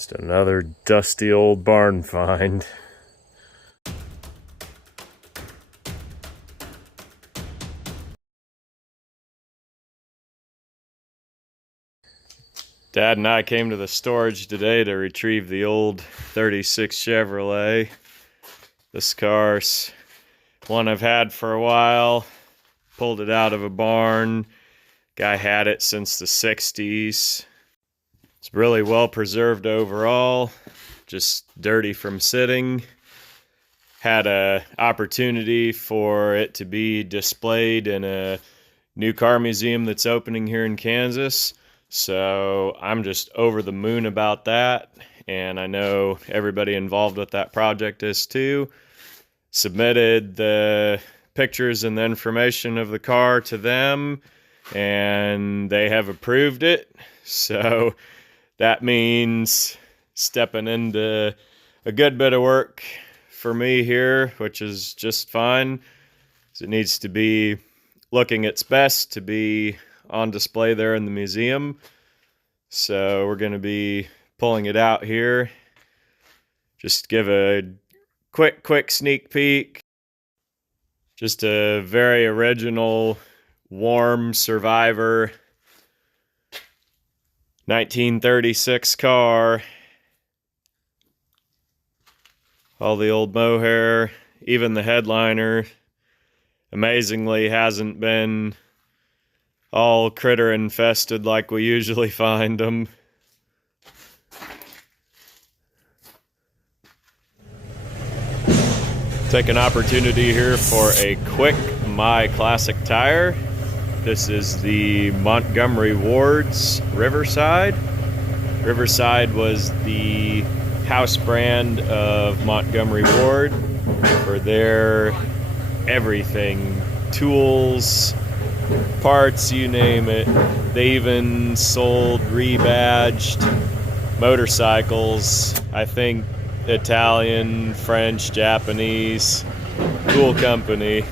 Just another dusty old barn find. Dad and I came to the storage today to retrieve the old 36 Chevrolet. This car's one I've had for a while. Pulled it out of a barn. Guy had it since the 60s. It's really well preserved overall. Just dirty from sitting. Had a opportunity for it to be displayed in a new car museum that's opening here in Kansas. So I'm just over the moon about that, and I know everybody involved with that project is too. Submitted the pictures and the information of the car to them, and they have approved it. So that means stepping into a good bit of work for me here, which is just fine. So it needs to be looking its best to be on display there in the museum. So we're going to be pulling it out here. Just give a quick sneak peek. Just a very original, warm Survivor 1936 car. All the old mohair, even the headliner, amazingly hasn't been all critter infested like we usually find them. Take an opportunity here for a quick My Classic Tire. This is the Montgomery Ward's Riverside. Riverside was the house brand of Montgomery Ward for their everything, tools, parts, you name it. They even sold rebadged motorcycles. I think Italian, French, Japanese. Cool company.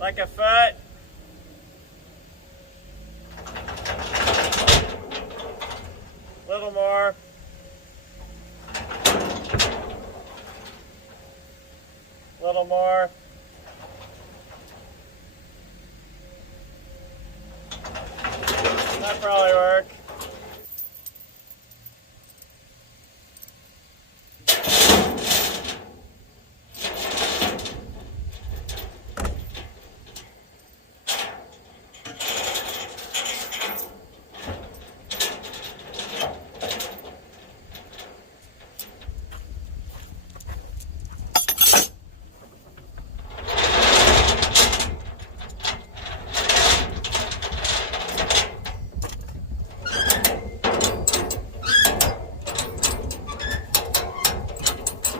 Like a foot. Little more. Little more. That probably work.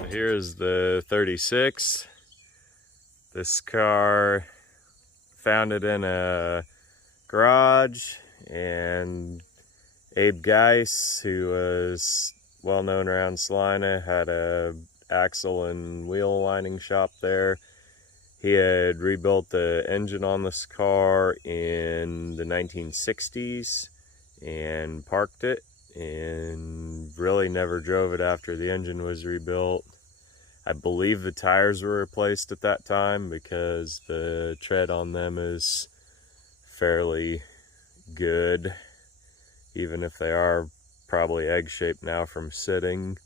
Here's the 36. This car, found it in a garage, and Abe Geis, who was well known around Salina, had a axle and wheel lining shop there. He had rebuilt the engine on this car in the 1960s and parked it, and really never drove it after the engine was rebuilt. I believe the tires were replaced at that time because the tread on them is fairly good, even if they are probably egg-shaped now from sitting.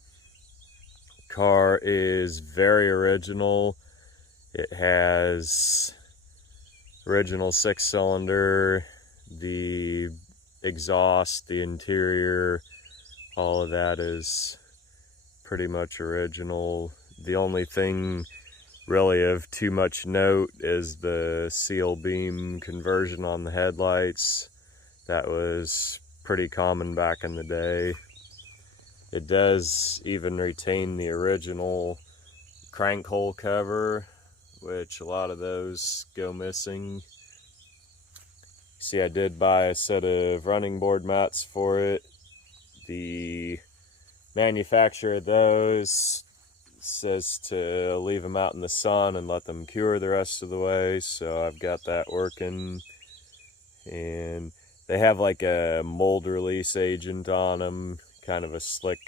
Car is very original. It has original 6-cylinder, the exhaust, the interior, all of that is pretty much original. The only thing really of too much note is the seal beam conversion on the headlights. That was pretty common back in the day. It does even retain the original crank hole cover, which a lot of those go missing. See, I did buy a set of running board mats for it. The manufacturer of those says to leave them out in the sun and let them cure the rest of the way, so I've got that working. And they have like a mold release agent on them, kind of a slick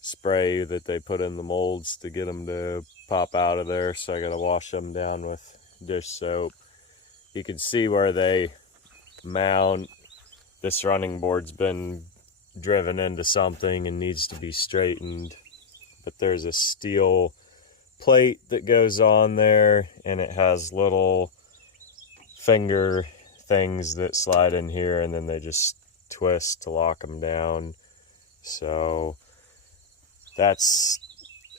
spray that they put in the molds to get them to pop out of there, so I gotta wash them down with dish soap. You can see where they mount. This running board's been driven into something and needs to be straightened, but there's a steel plate that goes on there, and it has little finger things that slide in here, and then they just twist to lock them down. So that's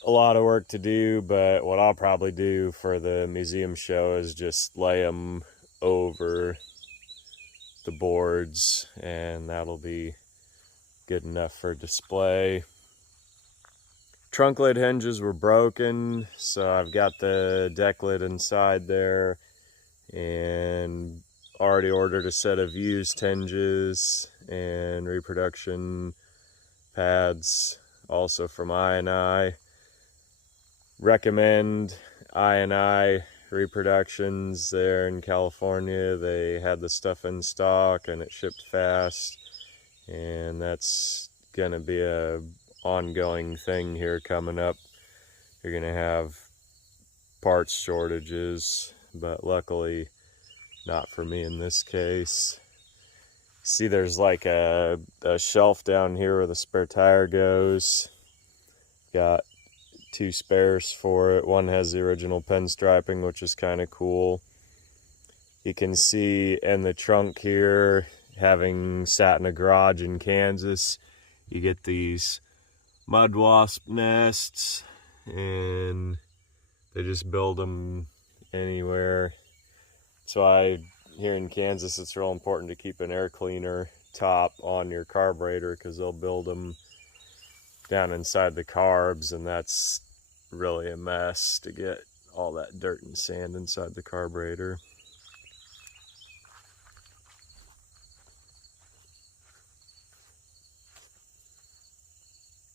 a lot of work to do, but what I'll probably do for the museum show is just lay them over the boards, and that'll be good enough for display. Trunk lid hinges were broken, so I've got the deck lid inside there, and already ordered a set of used hinges and reproduction pads, also from I&I. Recommend I&I reproductions there in California. They had the stuff in stock and it shipped fast, and that's gonna be a ongoing thing here coming up. You're gonna have parts shortages, but luckily not for me in this case. See, there's like a shelf down here where the spare tire goes. Got 2 spares for it. One has the original pinstriping, which is kind of cool. You can see in the trunk here, having sat in a garage in Kansas, you get these mud wasp nests, and they just build them anywhere. So here in Kansas, it's real important to keep an air cleaner top on your carburetor, because they'll build them down inside the carbs, and that's really a mess to get all that dirt and sand inside the carburetor.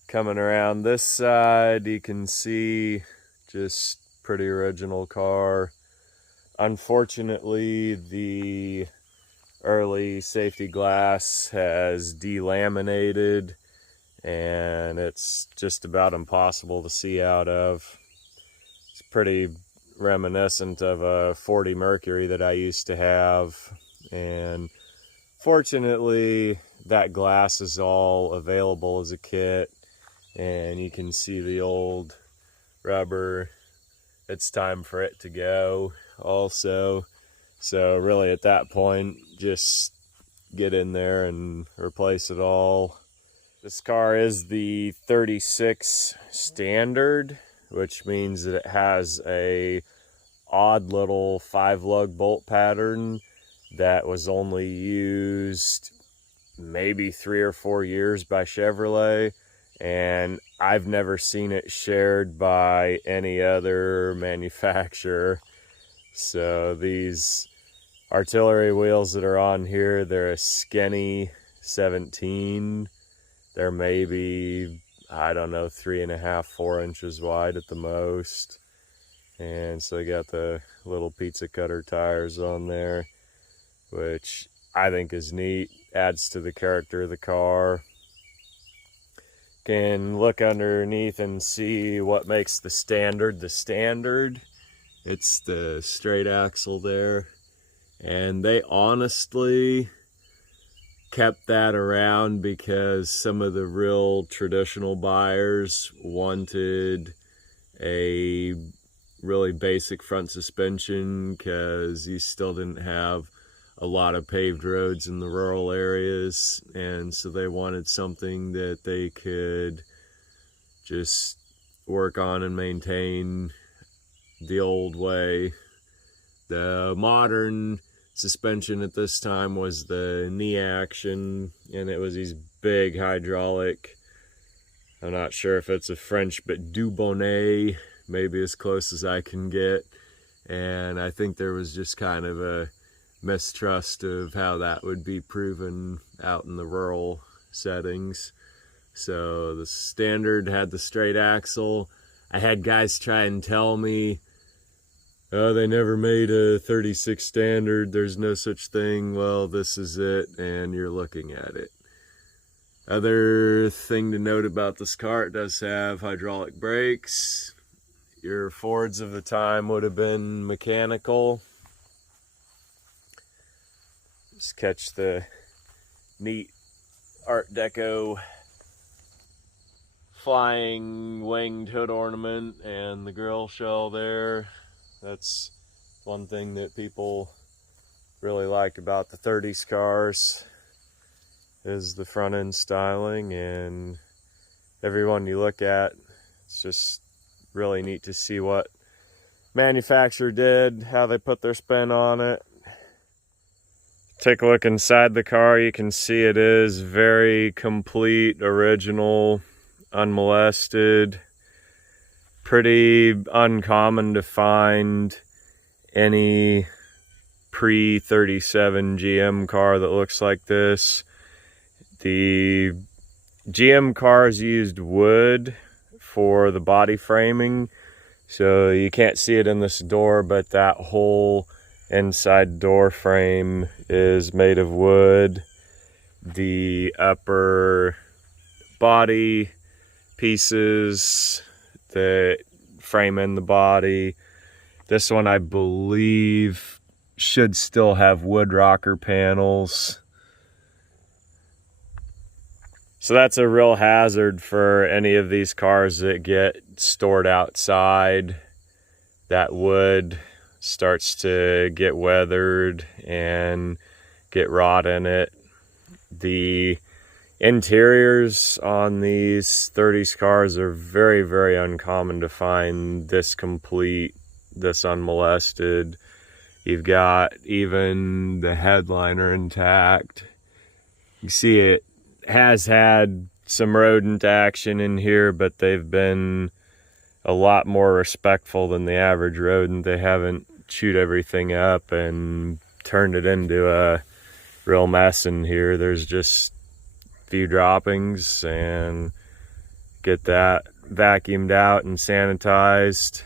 Coming around this side, you can see just pretty original car. Unfortunately, the early safety glass has delaminated, and it's just about impossible to see out of. It's pretty reminiscent of a 40 Mercury that I used to have, and fortunately that glass is all available as a kit, and you can see the old rubber. It's time for it to go also. So really at that point, just get in there and replace it all. This car is the 36 standard, which means that it has a odd little 5-lug bolt pattern that was only used maybe 3 or 4 years by Chevrolet, and I've never seen it shared by any other manufacturer. So these artillery wheels that are on here, they're a skinny 17. They're maybe, I don't know, 3.5, 4 inches wide at the most. And so they got the little pizza cutter tires on there, which I think is neat, adds to the character of the car. Can look underneath and see what makes the standard the standard. It's the straight axle there, And they honestly kept that around because some of the real traditional buyers wanted a really basic front suspension because you still didn't have a lot of paved roads in the rural areas, and so they wanted something that they could just work on and maintain the old way. The modern suspension at this time was the knee action, and it was these big hydraulic, I'm not sure if it's a French, but Dubonnet, maybe as close as I can get. And I think there was just kind of a mistrust of how that would be proven out in the rural settings. So the standard had the straight axle. I had guys try and tell me, oh, they never made a 36 standard, there's no such thing. Well, this is it, and you're looking at it. Other thing to note about this car, it does have hydraulic brakes. Your Fords of the time would have been mechanical. Just catch the neat Art Deco flying winged hood ornament and the grill shell there. That's one thing that people really like about the 30s cars, is the front end styling, and every one you look at, it's just really neat to see what manufacturer did, how they put their spin on it. Take a look inside the car, you can see it is very complete, original, unmolested. Pretty uncommon to find any pre-37 GM car that looks like this. The GM cars used wood for the body framing, so you can't see it in this door, but that whole inside door frame is made of wood. The upper body pieces that frame in the body, this one I believe should still have wood rocker panels. So that's a real hazard for any of these cars that get stored outside. That wood starts to get weathered and get rot in it. The interiors on these 30s cars are very, very uncommon to find this complete, this unmolested. You've got even the headliner intact. You see it has had some rodent action in here, but they've been a lot more respectful than the average rodent. They haven't chewed everything up and turned it into a real mess in here. There's just few droppings, and get that vacuumed out and sanitized,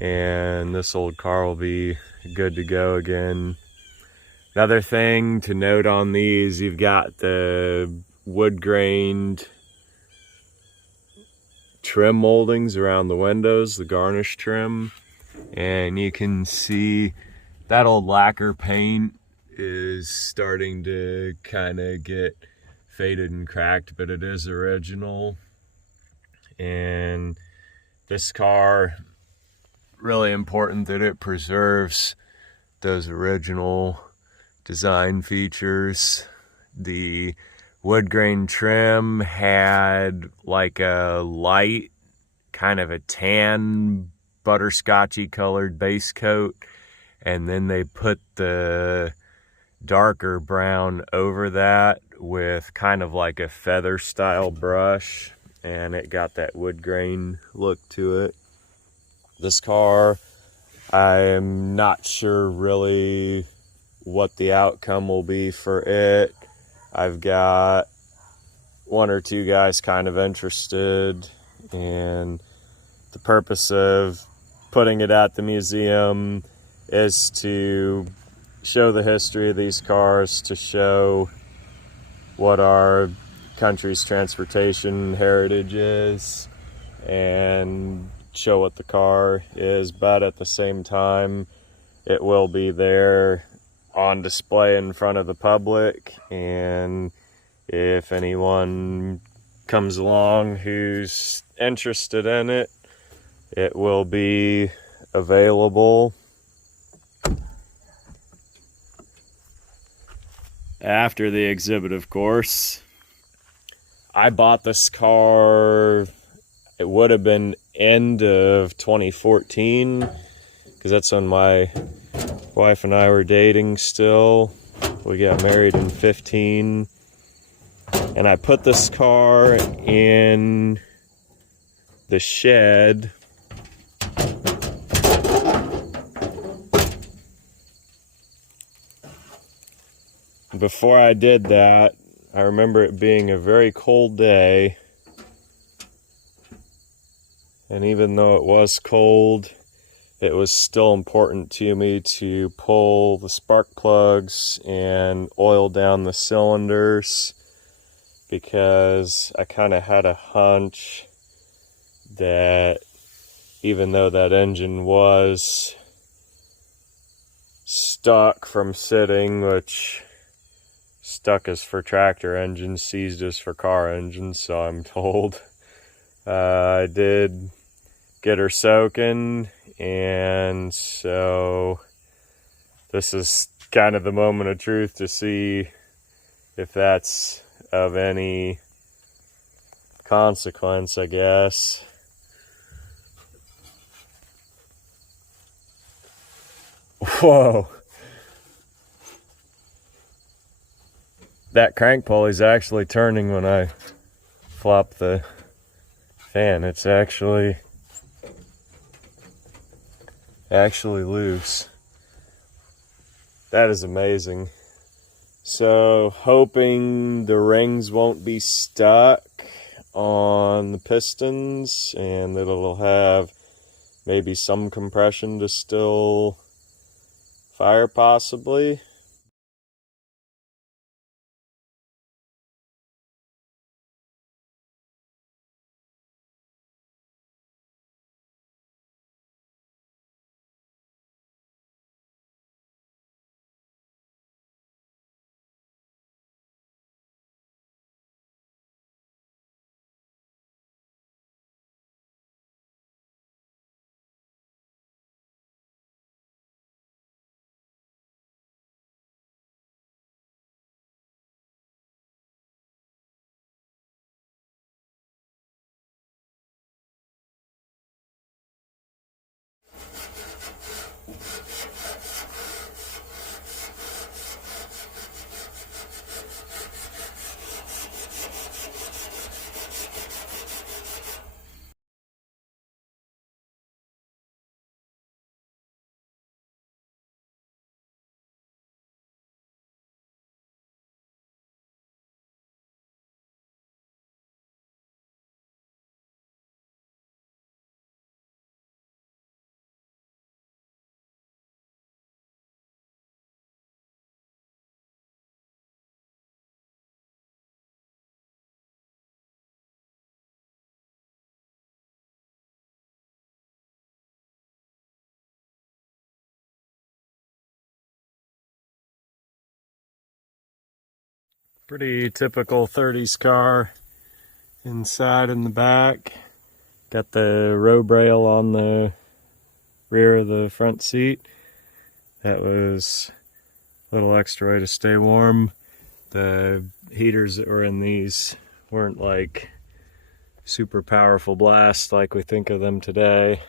and this old car will be good to go again. Another thing to note on these, you've got the wood grained trim moldings around the windows, the garnish trim, and you can see that old lacquer paint is starting to kind of get faded and cracked, but it is original. And this car, really important that it preserves those original design features. The wood grain trim had like a light, kind of a tan, butterscotchy colored base coat, and then they put the darker brown over that with kind of like a feather style brush, and it got that wood grain look to it. This car, I am not sure really what the outcome will be for it. I've got one or two guys kind of interested, and the purpose of putting it at the museum is to show the history of these cars, to show what our country's transportation heritage is, and show what the car is, but at the same time, it will be there on display in front of the public, and if anyone comes along who's interested in it, it will be available after the exhibit, of course. I bought this car, it would have been end of 2014, because that's when my wife and I were dating still. We got married in 15. And I put this car in the shed before I did that. I remember it being a very cold day, and even though it was cold, it was still important to me to pull the spark plugs and oil down the cylinders, because I kind of had a hunch that even though that engine was stuck from sitting, which stuck is for tractor engines, seized is for car engines, so I'm told, I did get her soaking, and so this is kind of the moment of truth to see if that's of any consequence, I guess. Whoa. That crank pulley's actually turning when I flop the fan. It's actually loose. That is amazing. So, hoping the rings won't be stuck on the pistons and that it'll have maybe some compression to still fire, possibly. Pretty typical 30s car inside and the back. Got the robe rail on the rear of the front seat. That was a little extra way to stay warm. The heaters that were in these weren't like super powerful blasts like we think of them today.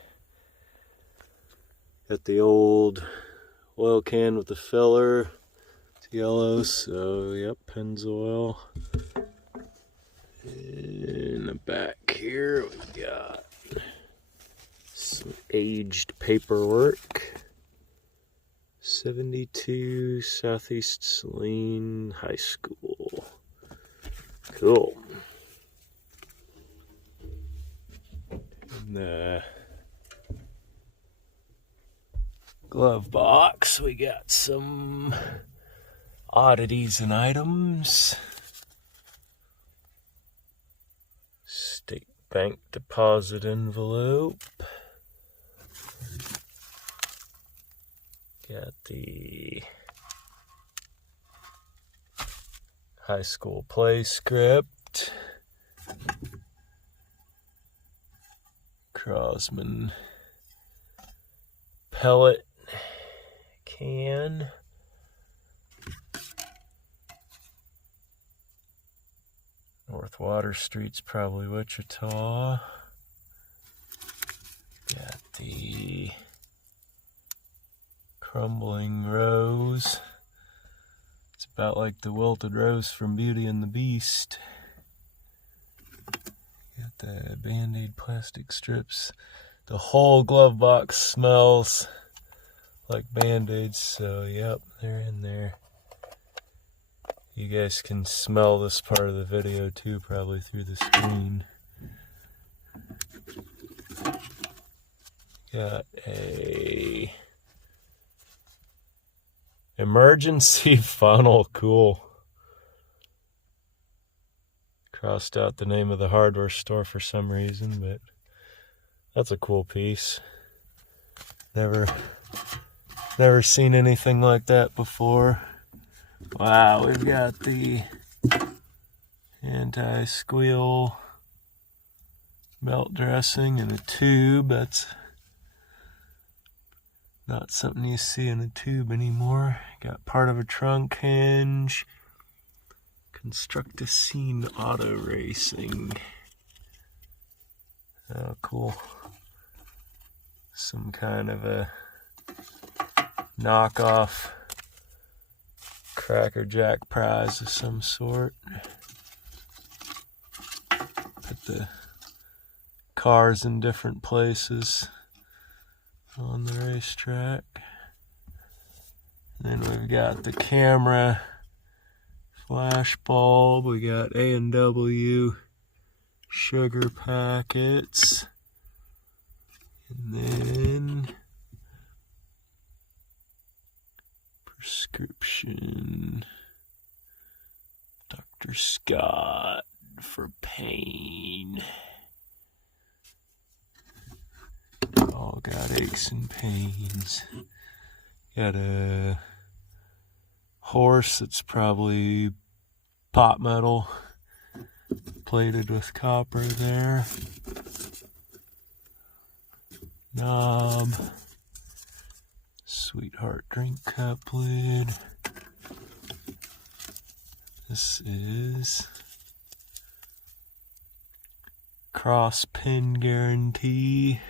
Got the old oil can with the filler. It's yellow, so yep, Pennzoil. In the back here we got some aged paperwork. 72 Southeast Salina High School. Cool. In the glove box we got some oddities and items. State bank deposit envelope. Got the high school play script. Crosman pellet can. North Water Street's probably Wichita. Got the crumbling rose. It's about like the wilted rose from Beauty and the Beast. Got the Band-Aid plastic strips. The whole glove box smells like Band-Aids, so yep, they're in there. You guys can smell this part of the video too, probably through the screen. Got a emergency funnel, cool. Crossed out the name of the hardware store for some reason, but that's a cool piece. Never seen anything like that before. Wow, we've got the anti-squeal belt dressing in a tube. That's not something you see in a tube anymore. Got part of a trunk hinge. Construct a Scene Auto Racing. Oh, cool. Some kind of a knockoff Cracker Jack prize of some sort. Put the cars in different places on the racetrack. Then we've got the camera flash bulb. We got A&W sugar packets. And then prescription Dr. Scott for pain. All got aches and pains. Got a horse that's probably pot metal plated with copper there. Knob. Sweetheart drink cup lid. This is cross pin guarantee.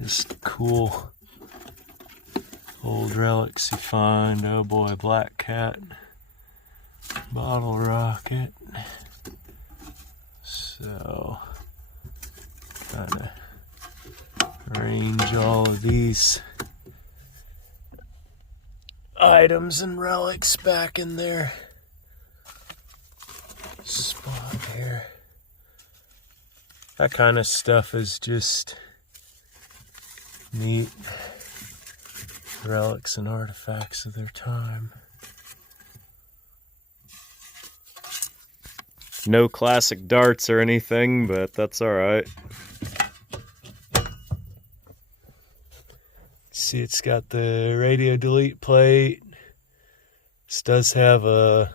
Just cool old relics you find. Oh boy, Black Cat bottle rocket. So kind of arrange all of these items and relics back in their spot here. That kind of stuff is just neat relics and artifacts of their time. No classic darts or anything, but that's alright. See, it's got the radio delete plate. This does have a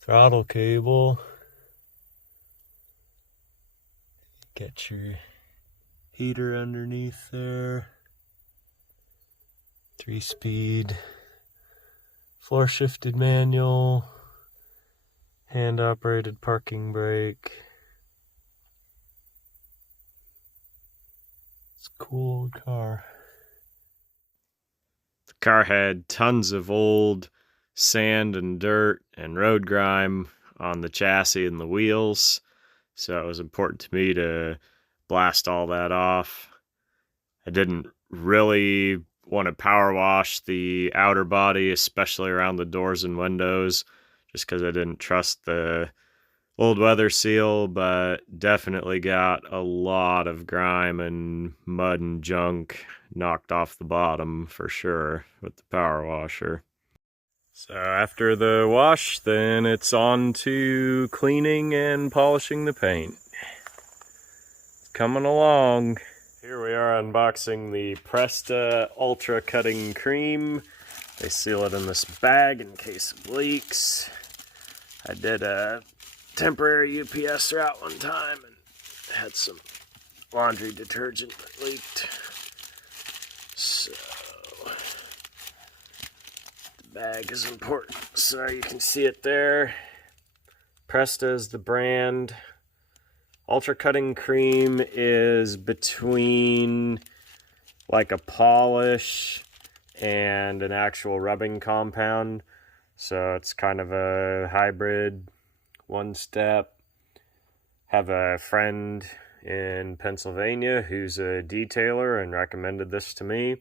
throttle cable. Get your heater underneath there. 3-speed floor shifted manual. Hand operated parking brake. It's a cool old car. The car had tons of old sand and dirt and road grime on the chassis and the wheels, so it was important to me to blast all that off. I didn't really want to power wash the outer body, especially around the doors and windows, just because I didn't trust the old weather seal, but definitely got a lot of grime and mud and junk knocked off the bottom for sure with the power washer. So after the wash, then it's on to cleaning and polishing the paint. It's coming along. Here we are unboxing the Presta Ultra Cutting Creme. They seal it in this bag in case of leaks. I did a temporary UPS route one time and had some laundry detergent that leaked. So the bag is important. So you can see it there. Presta is the brand. Ultra Cutting Creme is between like a polish and an actual rubbing compound. So it's kind of a hybrid, one step. Have a friend in Pennsylvania who's a detailer and recommended this to me.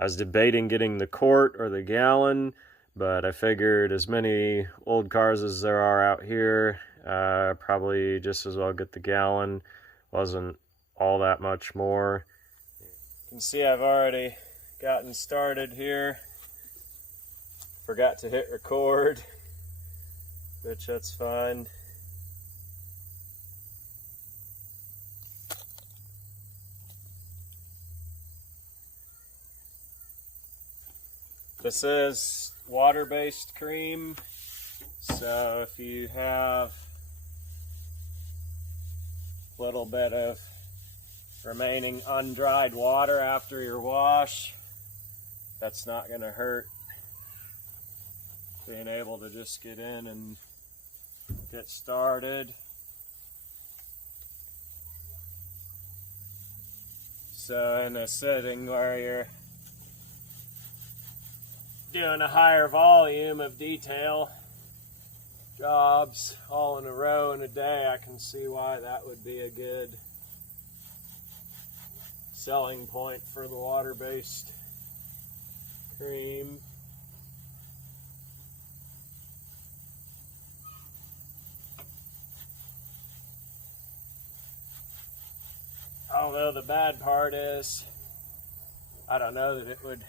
I was debating getting the quart or the gallon, but I figured as many old cars as there are out here, probably just as well get the gallon. Wasn't all that much more. You can see I've already gotten started here. Forgot to hit record, which that's fine. This is water-based cream, so if you have a little bit of remaining undried water after your wash, that's not going to hurt. Being able to just get in and get started. So in a setting where you're doing a higher volume of detail jobs all in a row in a day, I can see why that would be a good selling point for the water-based cream. Although the bad part is, I don't know that it would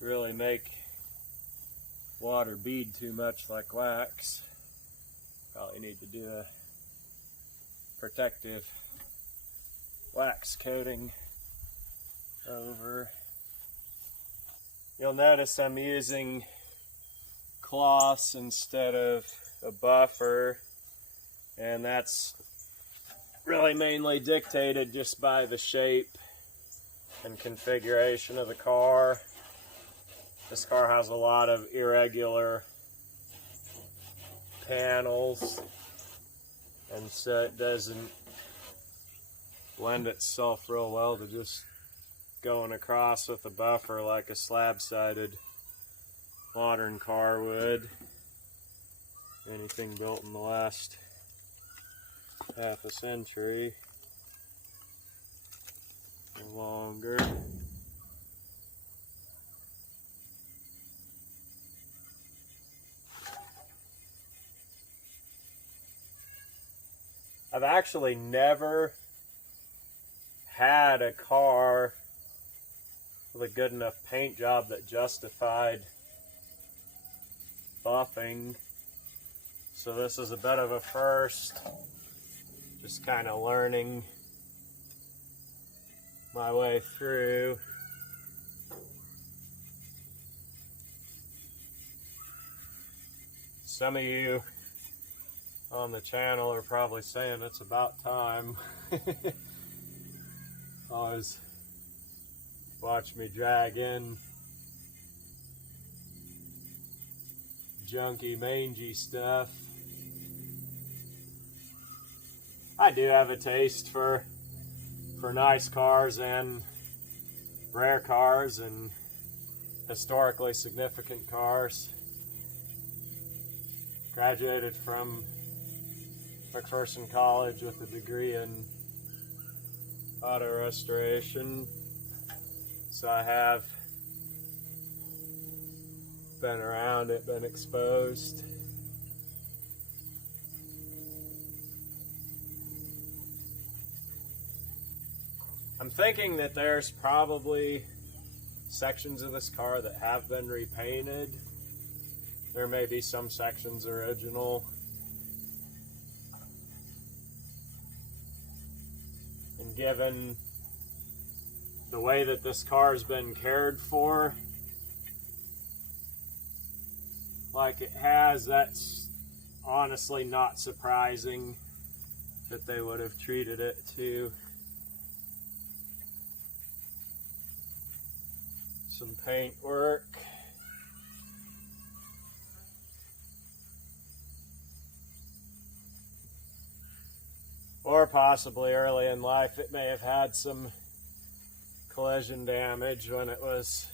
really make water bead too much like wax. Probably need to do a protective wax coating over. You'll notice I'm using cloths instead of a buffer, and that's really mainly dictated just by the shape and configuration of the car. This car has a lot of irregular panels, and so it doesn't lend itself real well to just going across with a buffer like a slab-sided modern car would. Anything built in the last half a century or longer. I've actually never had a car with a good enough paint job that justified buffing, so this is a bit of a first. Just kind of learning my way through. Some of you on the channel are probably saying it's about time. Always watch me drag in junky, mangy stuff. I do have a taste for nice cars and rare cars and historically significant cars. Graduated from McPherson College with a degree in auto restoration, so I have been around it, been exposed. I'm thinking that there's probably sections of this car that have been repainted. There may be some sections original. And given the way that this car has been cared for, like it has, that's honestly not surprising that they would have treated it to some paint work. Or possibly early in life it may have had some collision damage when it was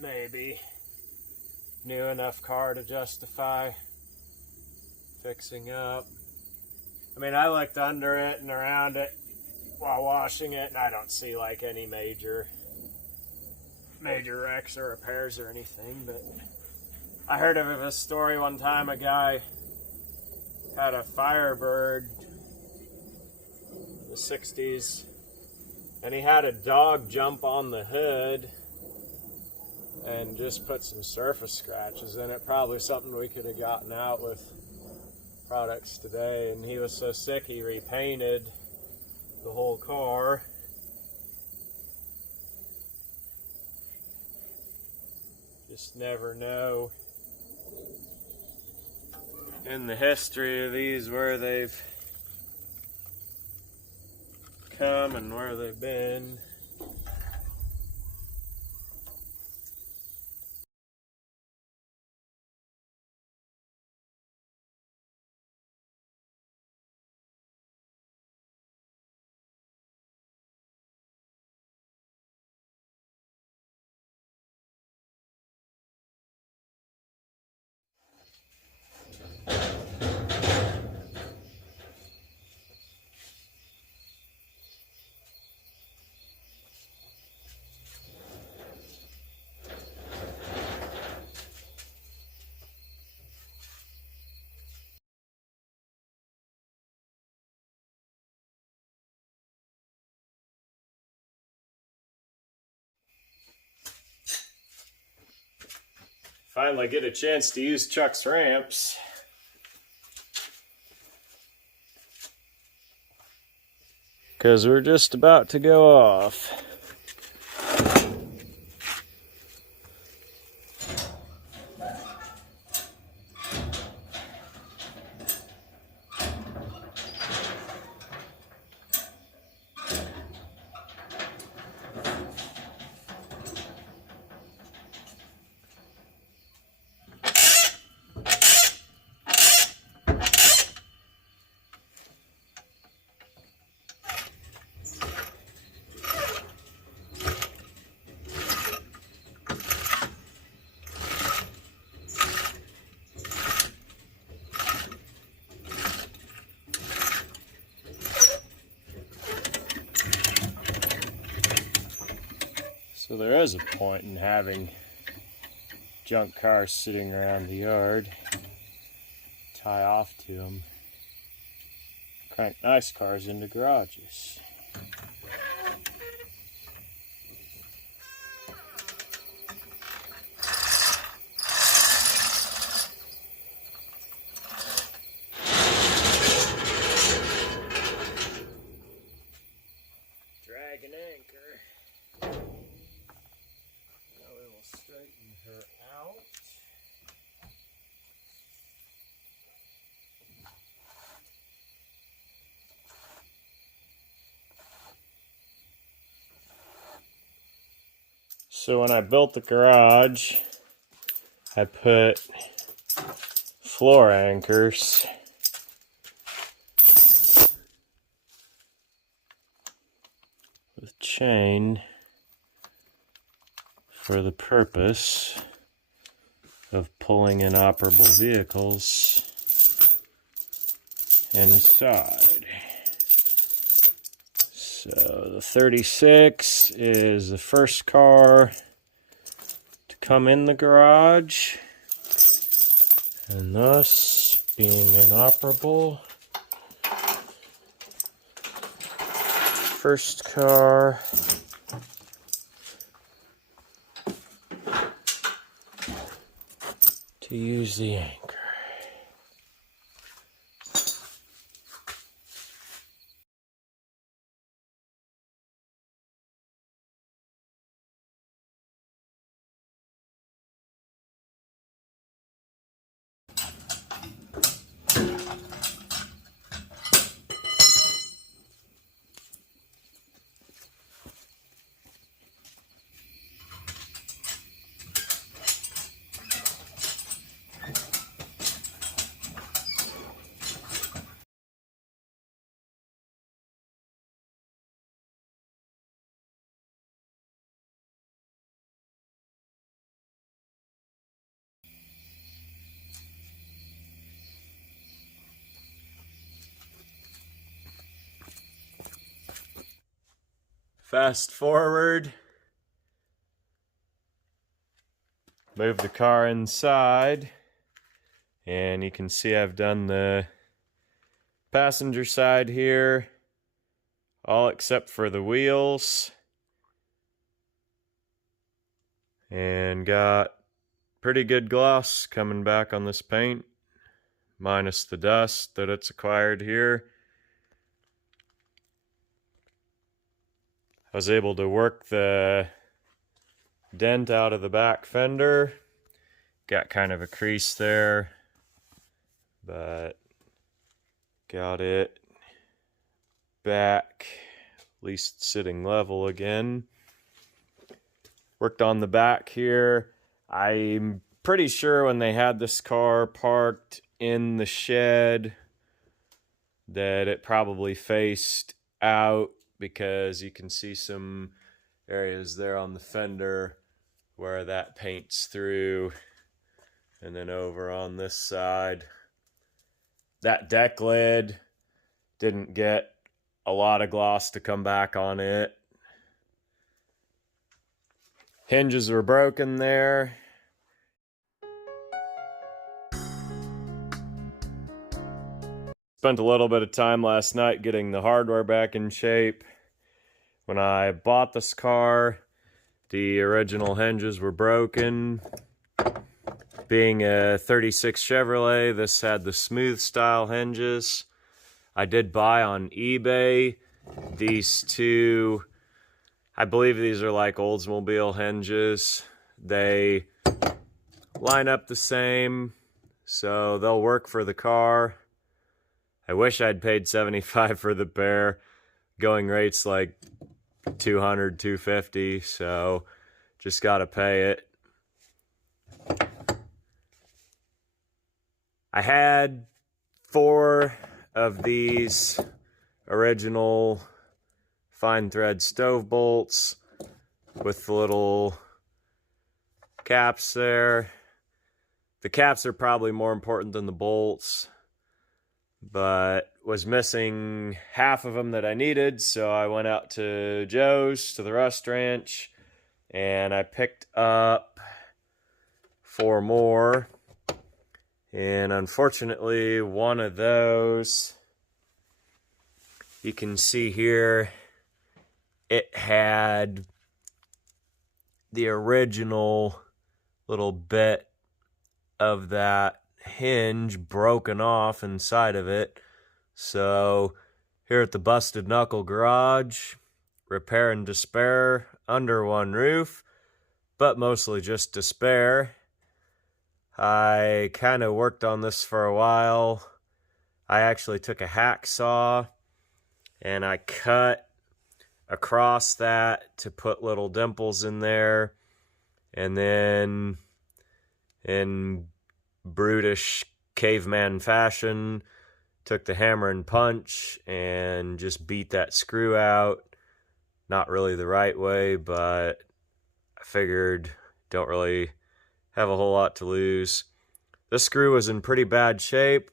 maybe new enough car to justify fixing up. I mean, I looked under it and around it while washing it, and I don't see like any major wrecks or repairs or anything. But I heard of a story one time. A guy had a Firebird in the 60s, and he had a dog jump on the hood and just put some surface scratches in it. Probably something we could have gotten out with products today. And he was so sick he repainted the whole car. Just never know in the history of these where they've come and where they've been. Finally get a chance to use Chuck's ramps. Because we're just about to go off. So there is a point in having junk cars sitting around the yard. Tie off to them. Crank nice cars into garages. Drag an anchor. Now we will straighten her out. So when I built the garage, I put floor anchors with chain for the purpose of pulling inoperable vehicles inside. So the 36 is the first car to come in the garage, and thus being inoperable, first car to use the anchor. Fast forward. Move the car inside. And you can see I've done the passenger side here, all except for the wheels. And got pretty good gloss coming back on this paint, minus the dust that it's acquired here. I was able to work the dent out of the back fender. Got kind of a crease there, but got it back, at least sitting level again. Worked on the back here. I'm pretty sure when they had this car parked in the shed that it probably faced out, because you can see some areas there on the fender where that paints through. And then over on this side, that deck lid didn't get a lot of gloss to come back on it. Hinges were broken there. Spent a little bit of time last night getting the hardware back in shape. When I bought this car, the original hinges were broken. Being a 36 Chevrolet, this had the smooth style hinges. I did buy on eBay these two, I believe these are like Oldsmobile hinges. They line up the same, so they'll work for the car. I wish I'd paid $75 for the pair. Going rate's like $200, $250, so just gotta pay it. I had 4 of these original fine thread stove bolts with the little caps there. The caps are probably more important than the bolts, but was missing half of them that I needed, so I went out to Joe's, to the Rust Ranch, and I picked up 4 more. And unfortunately, one of those, you can see here, it had the original little bit of that hinge broken off inside of it. So here at the Busted Knuckle Garage, repair and despair under one roof, but mostly just despair. I kind of worked on this for a while. I actually took a hacksaw and I cut across that to put little dimples in there, and then in brutish caveman fashion took the hammer and punch and just beat that screw out. Not really the right way, but I figured don't really have a whole lot to lose. This screw was in pretty bad shape,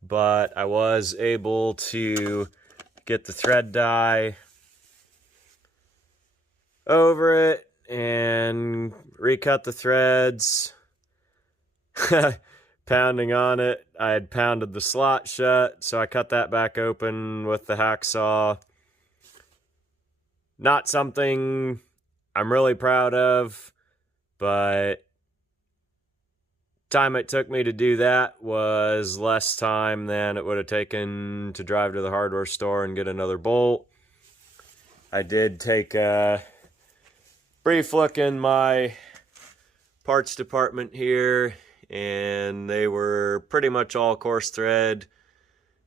but I was able to get the thread die over it and recut the threads. Pounding on it, I had pounded the slot shut, so I cut that back open with the hacksaw. Not something I'm really proud of, but time it took me to do that was less time than it would have taken to drive to the hardware store and get another bolt. I did take a brief look in my parts department here, and they were pretty much all coarse thread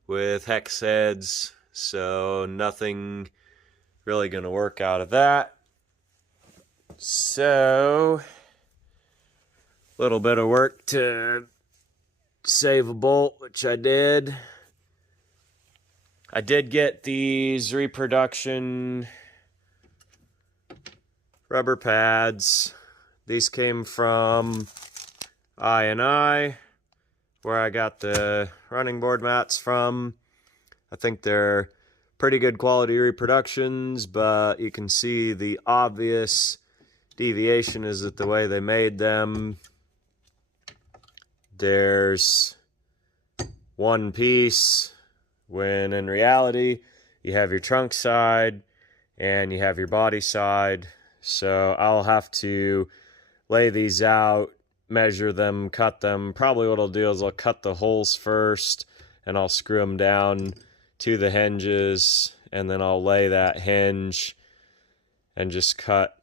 with hex heads, so nothing really going to work out of that. So little bit of work to save a bolt, which I did. I did get these reproduction rubber pads. These came from I&I, where I got the running board mats from. I think they're pretty good quality reproductions, but you can see the obvious deviation is that the way they made them, there's one piece when in reality you have your trunk side and you have your body side. So I'll have to lay these out, measure them, cut them. Probably what I'll do is I'll cut the holes first and I'll screw them down to the hinges, and then I'll lay that hinge and just cut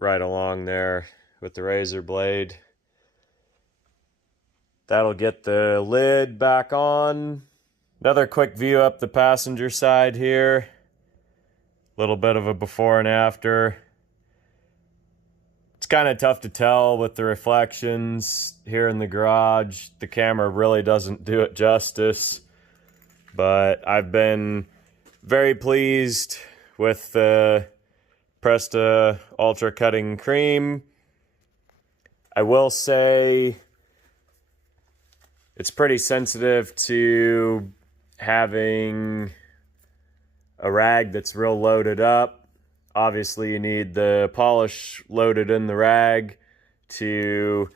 right along there with the razor blade. That'll get the lid back on. Another quick view up the passenger side here. Little bit of a before and after. It's kind of tough to tell with the reflections here in the garage. The camera really doesn't do it justice, but I've been very pleased with the Presta Ultra Cutting Creme. I will say it's pretty sensitive to having a rag that's real loaded up. Obviously, you need the polish loaded in the rag to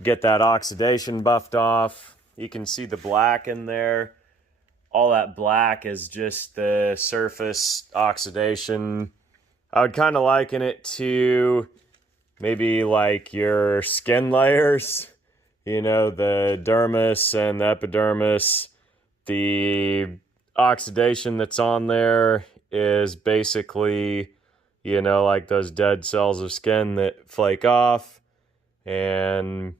get that oxidation buffed off. You can see the black in there. All that black is just the surface oxidation. I would kind of liken it to maybe like your skin layers. You know, the dermis and the epidermis. The oxidation that's on there is basically, you know, like those dead cells of skin that flake off, and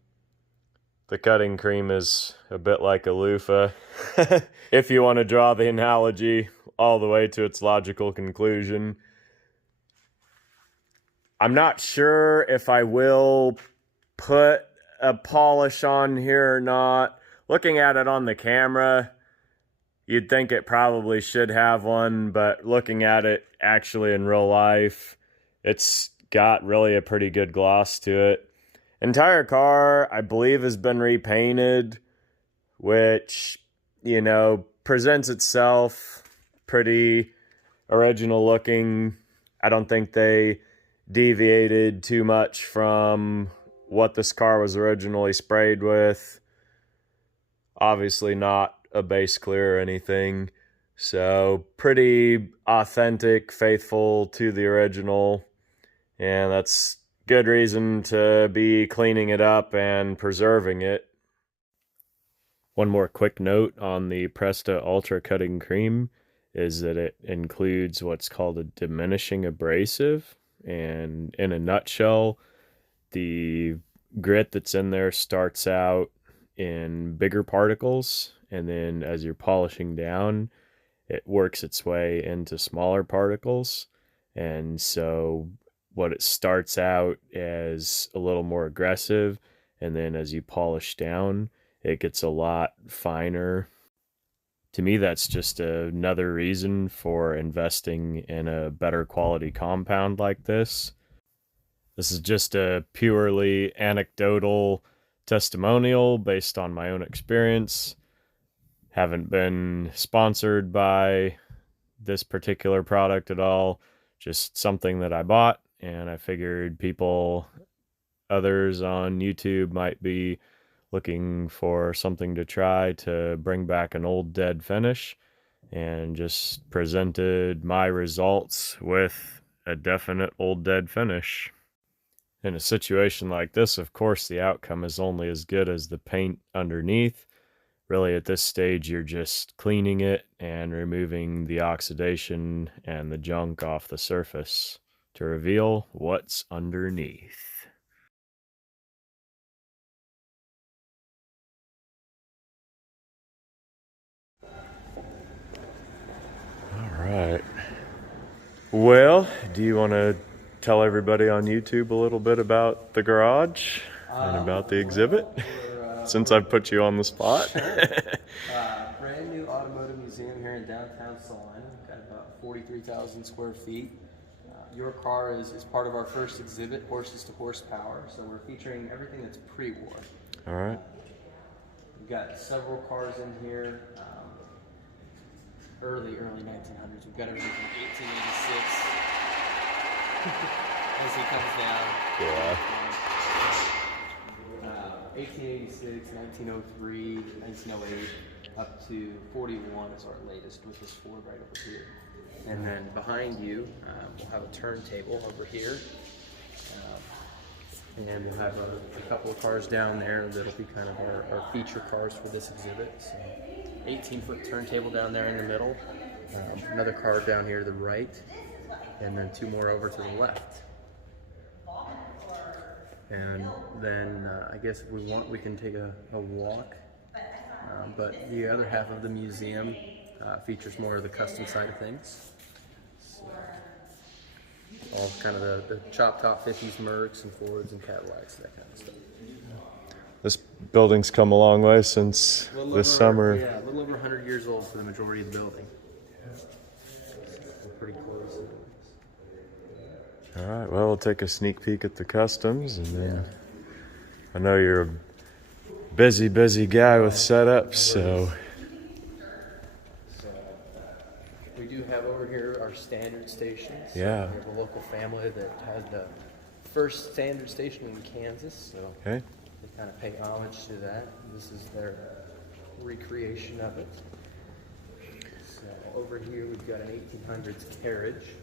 the cutting cream is a bit like a loofah. If you want to draw the analogy all the way to its logical conclusion. I'm not sure if I will put a polish on here or not. Looking at it on the camera, you'd think it probably should have one, but looking at it actually in real life, it's got really a pretty good gloss to it. Entire car, I believe, has been repainted, which, you know, presents itself pretty original looking. I don't think they deviated too much from what this car was originally sprayed with. Obviously not a base clear or anything, so pretty authentic, faithful to the original, and that's good reason to be cleaning it up and preserving it. One more quick note on the Presta Ultra Cutting Creme is that it includes what's called a diminishing abrasive, and in a nutshell, the grit that's in there starts out in bigger particles, and then as you're polishing down, it works its way into smaller particles. And so what it starts out as a little more aggressive, and then as you polish down, it gets a lot finer. To me, that's just another reason for investing in a better quality compound like this. This is just a purely anecdotal testimonial based on my own experience. Haven't been sponsored by this particular product at all. Just something that I bought, and I figured others on YouTube might be looking for something to try to bring back an old dead finish, and just presented my results with a definite old dead finish. In a situation like this, of course, the outcome is only as good as the paint underneath. Really, at this stage, you're just cleaning it and removing the oxidation and the junk off the surface to reveal what's underneath. All right. Well, do you want to tell everybody on YouTube a little bit about the garage and about the exhibit? Since I've put you on the spot. Sure. Brand new automotive museum here in downtown Salina. Got about 43,000 square feet. Your car is part of our first exhibit, Horses to Horsepower. So we're featuring everything that's pre-war. All right. We've got several cars in here. early 1900s. We've got everything from 1886 as he comes down. Yeah. 1886, 1903, 1908, up to 41 is our latest with this Ford right over here. And then behind you, we'll have a turntable over here. And we'll have a couple of cars down there that'll be kind of our feature cars for this exhibit. So 18-foot turntable down there in the middle, another car down here to the right, and then two more over to the left. And then I guess if we want, we can take a walk. But the other half of the museum features more of the custom side of things. So, all kind of the chop top 50s Mercs and Fords and Cadillacs, that kind of stuff. This building's come a long way since this summer. Yeah, a little over 100 years old for the majority of the building. We're pretty close. All right, well, we'll take a sneak peek at the customs, and then I know you're a busy guy with setups, so. We do have over here our standard stations. Yeah. We have a local family that had the first standard station in Kansas, so Okay. they kind of pay homage to that. This is their recreation of it. So over here we've got an 1800s carriage.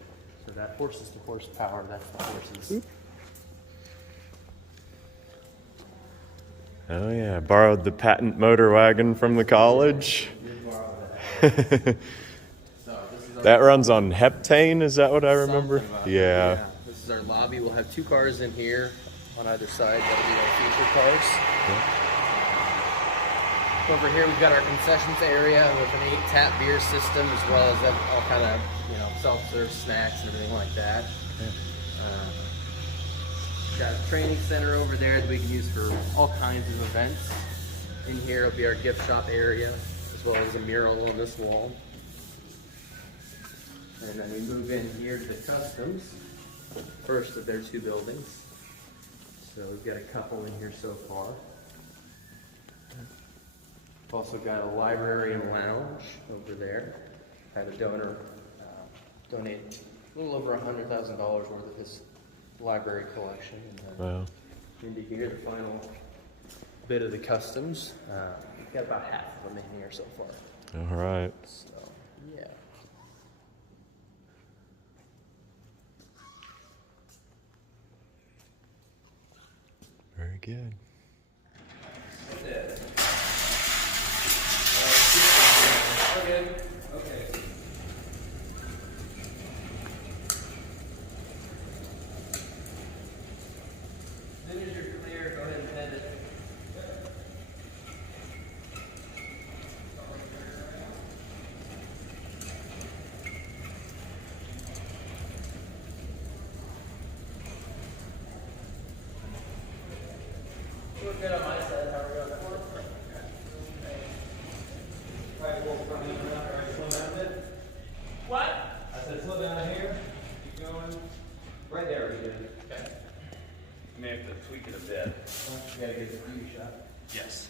So that horses to horsepower, that's the horses. Oh yeah, borrowed the patent motor wagon from the college. That runs on heptane, is that what I remember? Yeah. This is our lobby. We'll have two cars in here on either side. That'll be our feature cars. Over here we've got our concessions area with an 8-tap beer system, as well as all kind of self-serve snacks and everything like that. Got a training center over there that we can use for all kinds of events. In here will be our gift shop area, as well as a mural on this wall. And then we move in here to the customs, first of their two buildings. So we've got a couple in here so far. We've also got a library and lounge over there. Had a donor donate a little over $100,000 worth of his library collection. And then Wow. into here, the final bit of the customs. We've got about half of them in here so far. All right. So, yeah. Very good. Okay. As soon as you're clear, go ahead and send it. We're good on my side. How are we on that one? What? I said, slow down here. Keep going. Right there, we did. Okay. You may have to tweak it a bit. You gotta get the preview shot. Yes.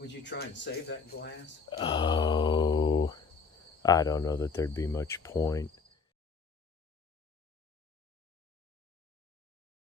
Would you try and save that glass? Oh, I don't know that there'd be much point.